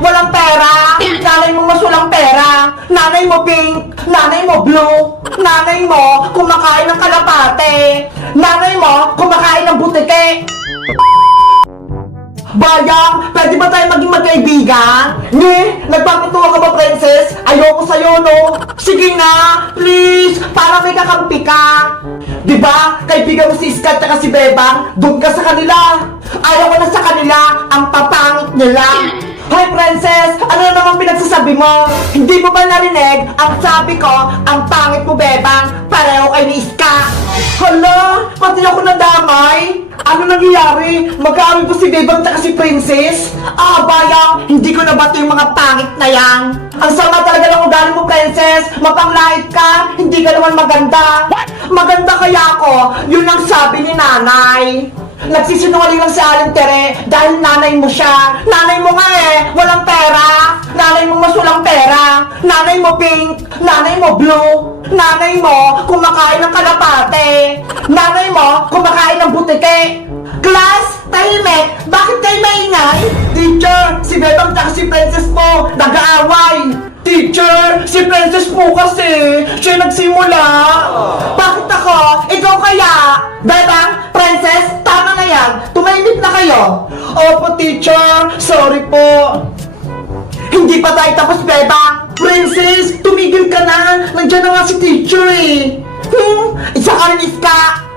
walang pera. Nanay mo mas walang pera. Nanay mo pink, nanay mo blue. Nanay mo kumakain ng kalapate. Nanay mo kumakain ng butike. Bayang, pwede ba tayo maging magkaibigan? Ni, nagpapatuwa ka ba, princess? Ayoko sa'yo, no? Sige nga, please, para may kakampi ka. Diba, kaibigan mo si Iska at si Bebang, doon ka sa kanila. Ayaw ko na sa kanila, ang papangit nila. Hoy, princess, ano na naman pinagsasabi mo? Hindi mo ba narinig? Ang sabi ko, ang pangit mo, Bebang, pareho kay ni Iska. Hala, pati ako nadamay. Ano nangyayari? Mag-aaway po si Bebang at si Princess? Ah, bayang, hindi ko nabato yung mga pangit na yan. Ang sama talaga ng ugali mo, Princess. Mapanglait ka, hindi ka naman maganda. Maganda kaya ako, yun ang sabi ni nanay. Nagsisinungaling lang si Aling Tere dahil nanay mo siya. Nanay mo nga walang pera. Nanay mo mas walang pera. Nanay mo pink, nanay mo blue. Nanay mo kumakain ng kalapate. Nanay mo kumakain ng butike. Class, tahimik, bakit kayo maingay? Teacher, si Bebang at si Princess mo nag-aaway. Teacher, si Princess po kasi, siya nagsimula. Bakit ako? Ikaw kaya? Bebang, Princess, tama na yan. Tumahimik na kayo. Opo, teacher. Sorry po. Hindi pa tayo tapos, Bebang. Princess, tumigil ka na. Nandiyan na nga si teacher eh. Isa ka rin, Iska.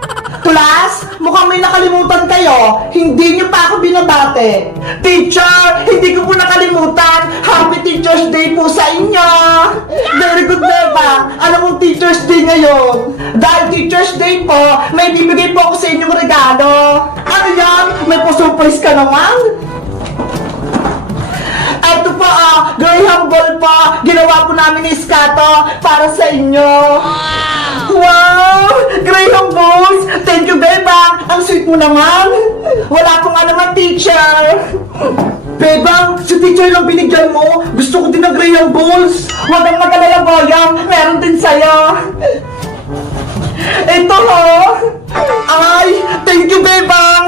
Class, mukhang may nakalimutan kayo. Hindi niyo pa ako binabate. Teacher, hindi ko po nakalimutan. Happy Teacher's Day po sa inyo. Very good, Bebang. Alam mong Teacher's Day ngayon. Dahil Teacher's Day po, may bibigay po ako sa inyong regalo. Ano yan? May pa-surprise ka naman? Ito po Graham Ball po. Ginawa po namin ni Skato para sa inyo. Wow! Graham Balls! Thank you, Bebang! Ang sweet mo naman! Wala pong naman, teacher! Bebang, si teacher lang binigyan mo. Gusto ko din ng Graham Balls. Huwag kang mag-alala, Boyang. Meron din sa'yo. Ito Ay, thank you, Bebang!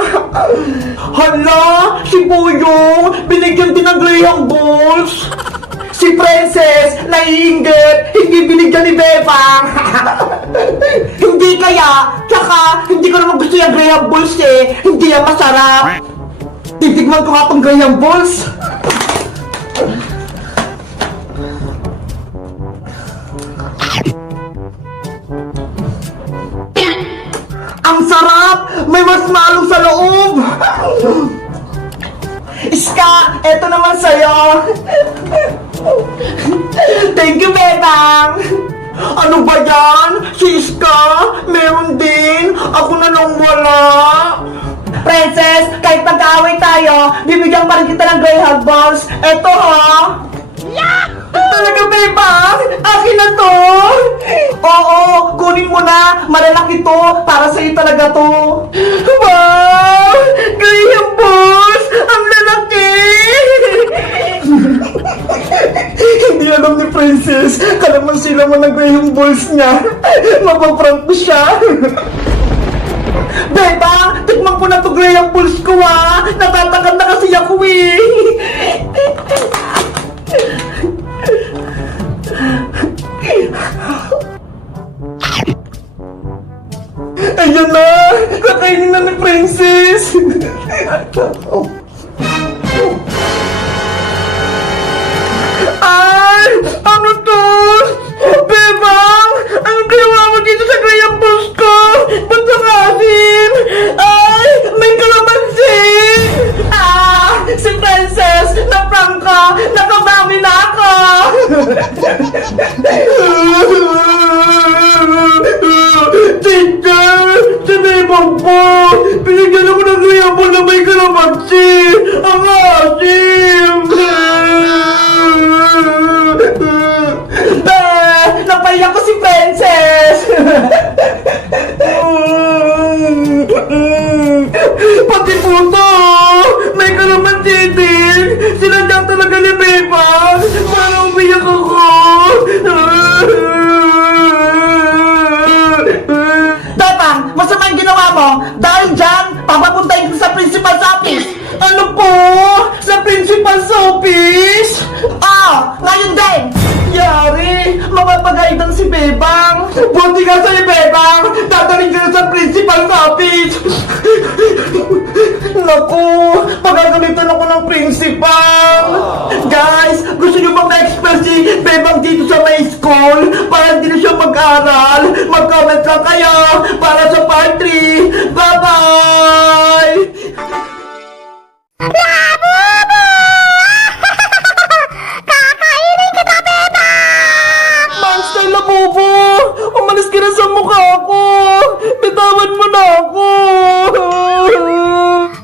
Hala, si Boyong, binigyan din ng Graham Balls. Si Princess, naiinggit, hindi binigyan ni Bebang. Hindi kaya, tsaka hindi ko naman gusto yung Graham Balls eh. Hindi yan masarap. Titigman ko nga tong Graham Balls. Ang sarap! May marshmallow sa loob! Iska, eto naman sa'yo! Thank you, Bebang! Ano ba yan? Si Iska, meron din! Ako na lang wala! Princess, kahit pag-aaway tayo, bibigyan pa rin kita ng Graham Balls. Eto Talaga, Bebang? Akin na to! Oo, kunin mo na! Malalaki to! Para sa'yo talaga to! Wow! Graham Balls! Ang lalaki! Hindi alam ni Princess, kalaman sila mo ng Graham Balls niya. Mapaprank ko siya. Bebang, tikman ko na to Graham Balls ko Natatakad na kasi ako eh. Ayan na! Kakainin na ni Princess! Ay! Ano to? Bebang! Anong ginawa mo dito sa Graham Balls ko? Ba't nakasim? Ay! May kalamansi! Si Princess! Na-prank ka! Nakabawi na ako! Teacher! Si Bebang po! Binigyan ako ng Graham Ball na may kalamansi! Ang asim! Napaiyak ko si Princess! Pati puto! May kalamansi din! Sinadya talaga ni Bebang! Para umiyak ako! Bebang! Masama yung ginawa mo! Dahil dyan, papapuntahin ko sa principal's office! Ano po? nga sa'yo, Bebang! Dadaling ka na sa principal's office! Naku! Pagagalitan ako ng principal! Guys! Gusto nyo bang ma-express si Bebang dito sa may school? Para hindi na siya mag-aral? Mag-comment lang kayo para sa part 3! Bye-bye! Labubu! Kakainin kita, Bebang! Monster Labubu! Umalis ka na sa mukha ko! Bitawan mo na ako!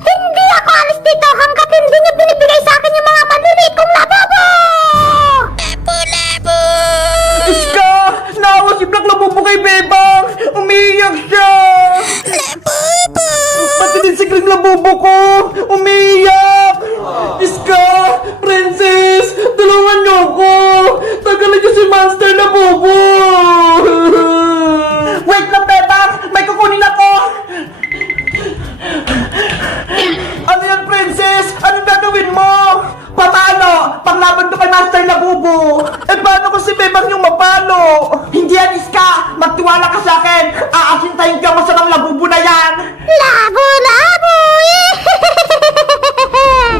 Hindi ako alis dito hanggat hindi niyo binibigay sa akin yung mga maliliit kong labubu! Labu-labu! Iska! Naawa si Black Labubu kay Bebang! Umiiyak siya! Labubu! Pati din si Green Labubu ko! Umiiyak! Iska! Princess! Tulungan niyo ako! Tagalin niyo si Monster Labubu! Wait lang, Bebang! May kukunin ako! Ano yan, Princess? Anong gagawin mo? Paano? Panglaban to kay Master Labubu! Eh, paano kung si Bebang yung mapalo? Hindi yan, Iska! Magtiwala ka sa akin! Aasintahin ka masamang Labubu na yan! Labu-labu!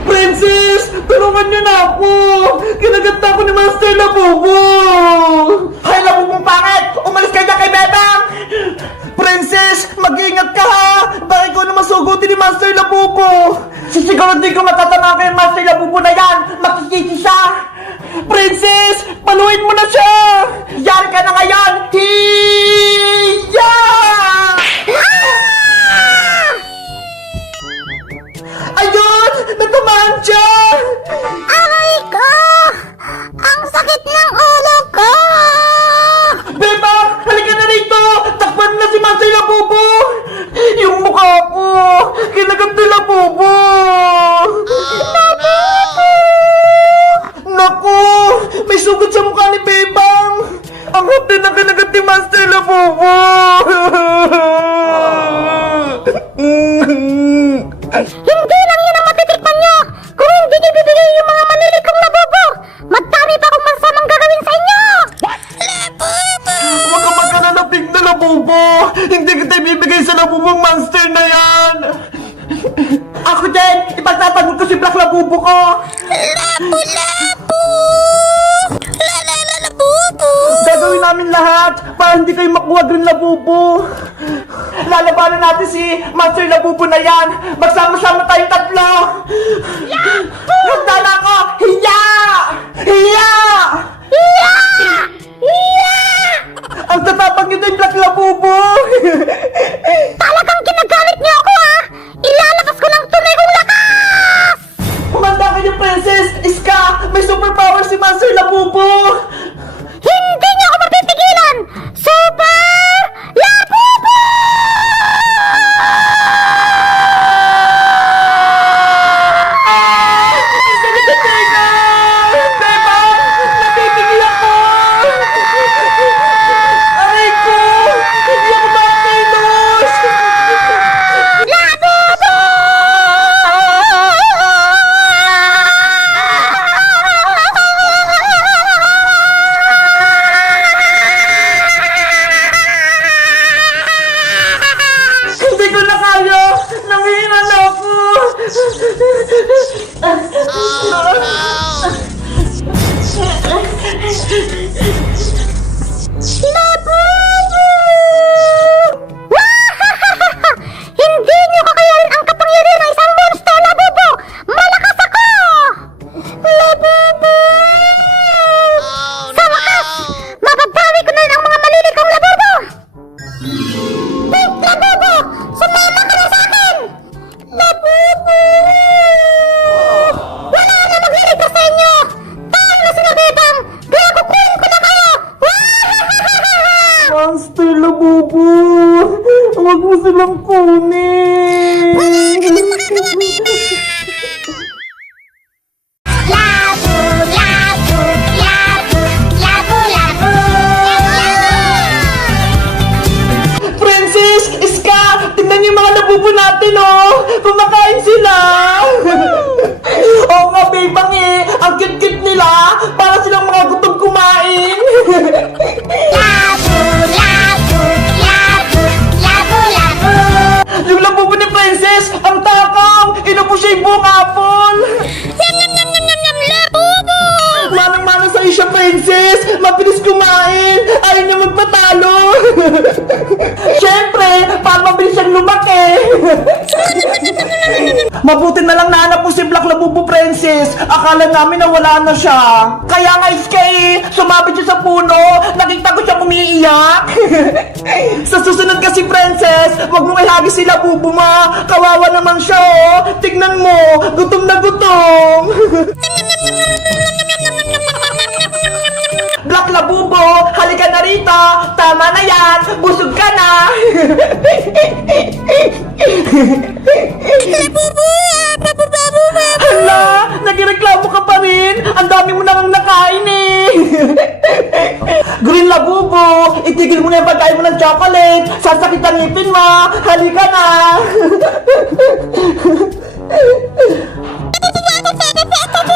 Princess! Tulungan niyo na ako! Kinaganta ako ni Master Labubu! Hay, Labubong pangit! Umalis ka dyan kay Bebang! Princess! Mag-iingat ka ha! Baka ikaw na masugutin ni Master Labubu! Sisiguro di ko matatama kay Master Labubu na yan! Makikisi siya! Princess! Paluin mo na siya! Yari ka na ngayon! Hiya! Ayun! Natamaan siya! Aray ko! Ang sakit ng ulo ko! Beba! Halika na rito! Takpan na si Master Labubu! Yung mukha ko! Kinagat ni Labubu! Labubu! Naku! May sugat sa mukha ni Bebang! Ang hapde na kinagat ni Master Labubu! Hindi lang yun ang matitikman nyo! Kung hindi nyo bibigay yung mga maliliit kong labubu, madami pa akong masamang gagawin sa inyo! Labubu! Huwag ka magkananapig na Labubu! Hindi kita ibibigay sa Labubong monster na yan! Ako din! Ipagtatanggol ko si Black Labubu ko! Labu-labu! Labubu! Gagawin namin lahat para hindi kayo makuha Green Labubu! Lalabanan natin si Master Labubu na yan! Magsama-sama tayong tatlo! Nagdala ko! Hiya! Hiya! Iya! Iya! Ang tatapang nyo din, Black Labubu! Talagang ginagalit niyo ako ha! Ilalabas ko ng tunay kong lakas! Kumanda kayo, Princess! Iska! May superpower si Master Labubu! Hindi niyo ako mapipigilan! Super Labubu! Sakit sa tenga! Beba! Napitigil ako! Aray ko! Hindi ako makakilos! Labubu! Hindi ko na kaya! Nangihina na ako! Labubu! Hindi niyo kakayanin ang kapangyarihan ng isang monster, Labubu! Malakas ako! Labubu! Sa wakas, mababawi ko na rin ang mga maliliit kong Labubu! Pink Labubu! Sumama ka na sa akin! Labubu! Wala na magliligtas sa inyo! Talo na sila, Bebang! Kaya kukunin ko na kayo! Master Labubu! Huwag mo silang kunin! Labu, labu, labu, labu, labu. Princess! Iska! Tingnan niyo yung mga Labubu natin, oh! Kumakain sila! Oo nga, Bebang eh! Ang cute-cute nila! Para silang mga gutom kumain! Labu, labu, Mabuti na lang nahanap mo si Black Labubu Princess. Akala namin na wala na siya. Kaya nga Sky, sumabit siya sa puno. Nakita ko siya umiiyak. Sa susunod kasi Princess, wag mong ihagi si Labubu ma. Kawawa naman siya oh. Tignan mo, gutom na gutom. Black Labubu, halika na rito. Tama na yan, busog ka na. Hala, nagreklamo ka pa rin. Ang dami mo nang nakain eh. Green Labubu, itigil mo na yung pagkain mo ng chocolate. Sasakit ang ngipin mo. Halika na.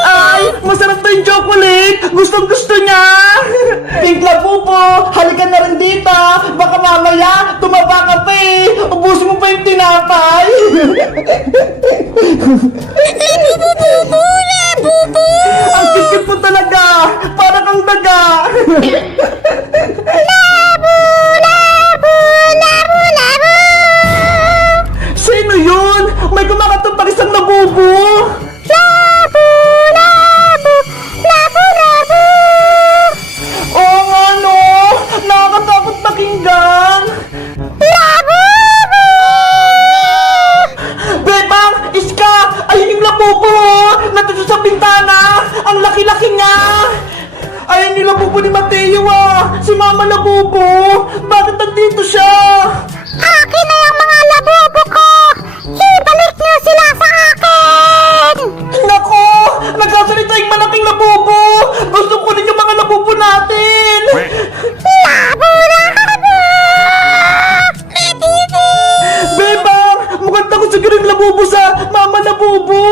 Ay, masarap to yung chocolate. Gustong gusto niya. Pink Labubu, halika na rin dito. Baka mamaya, tumaba ka pa eh. Ubusin mo pa yung tinapay. Ang kikit mo talaga. Para kang daga. Sino yun? May kumakatok pa isang Labubu. Oo nga no. Nakakatakot pakinggan. Bebang, Iska, ayun yung Labubu. Natuto sa bintana. Ang laki-laki niya. Ayun yung Labubu ni Mateo ah. Si Mama Labubu. Bakit nandito siya? Akin na yung mga labubo ko! Ibalik niyo sila sa akin! Nako! Nagsasalita yung malaking Labubu. Gusto ko rin yung mga Labubu natin. Bebang, mukhang takot siguro yung Labubu sa Mama Labubu.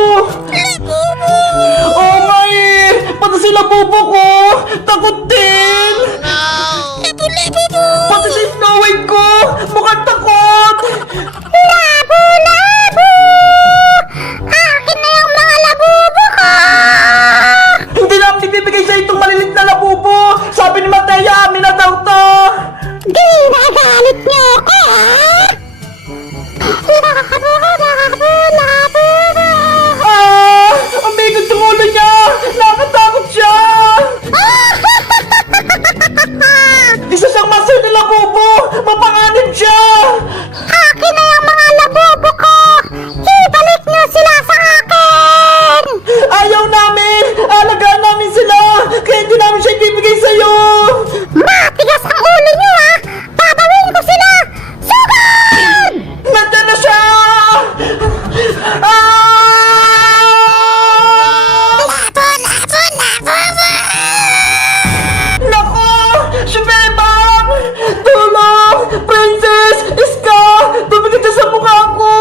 Oo nga eh. Pati si Labubu ko. Takot din. Pati si Snow White ko. Mukhang takot. Akin na yung mga labubo ko! Hindi namin ibibigay sa itong malilit na Labubu. Sabi ni Mateo, amin na daw to. Ginagalit niyo ako, ha? Labubo! Ah! Ang bigat yung ulo niya. Nakatakot siya. Isa siyang master ni Labubu. Mapanganib siya. Akin na yung mga labubo ko! Ibalik niyo sila sa akin! Ayaw namin. Alagaan namin sila. Kaya hindi namin siya ibibigay sa'yo. Matigas ang ulo niyo, ha? Babawin ko sila! Sugod! Nandiyan na siya. Ah! Nako! Si Bebang! Tulong! Princess! Iska! Tumigil siya sa mukha ko!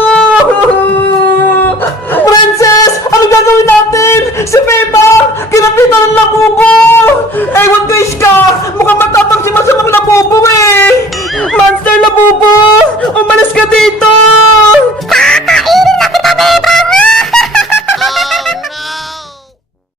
Princess! Ano gagawin natin? Si Bebang! Kinapitan ng Labubu! Ewan ko, Iska! Mukhang matapang si masamang Labubu eh! Monster Labubu! Umalis ka dito!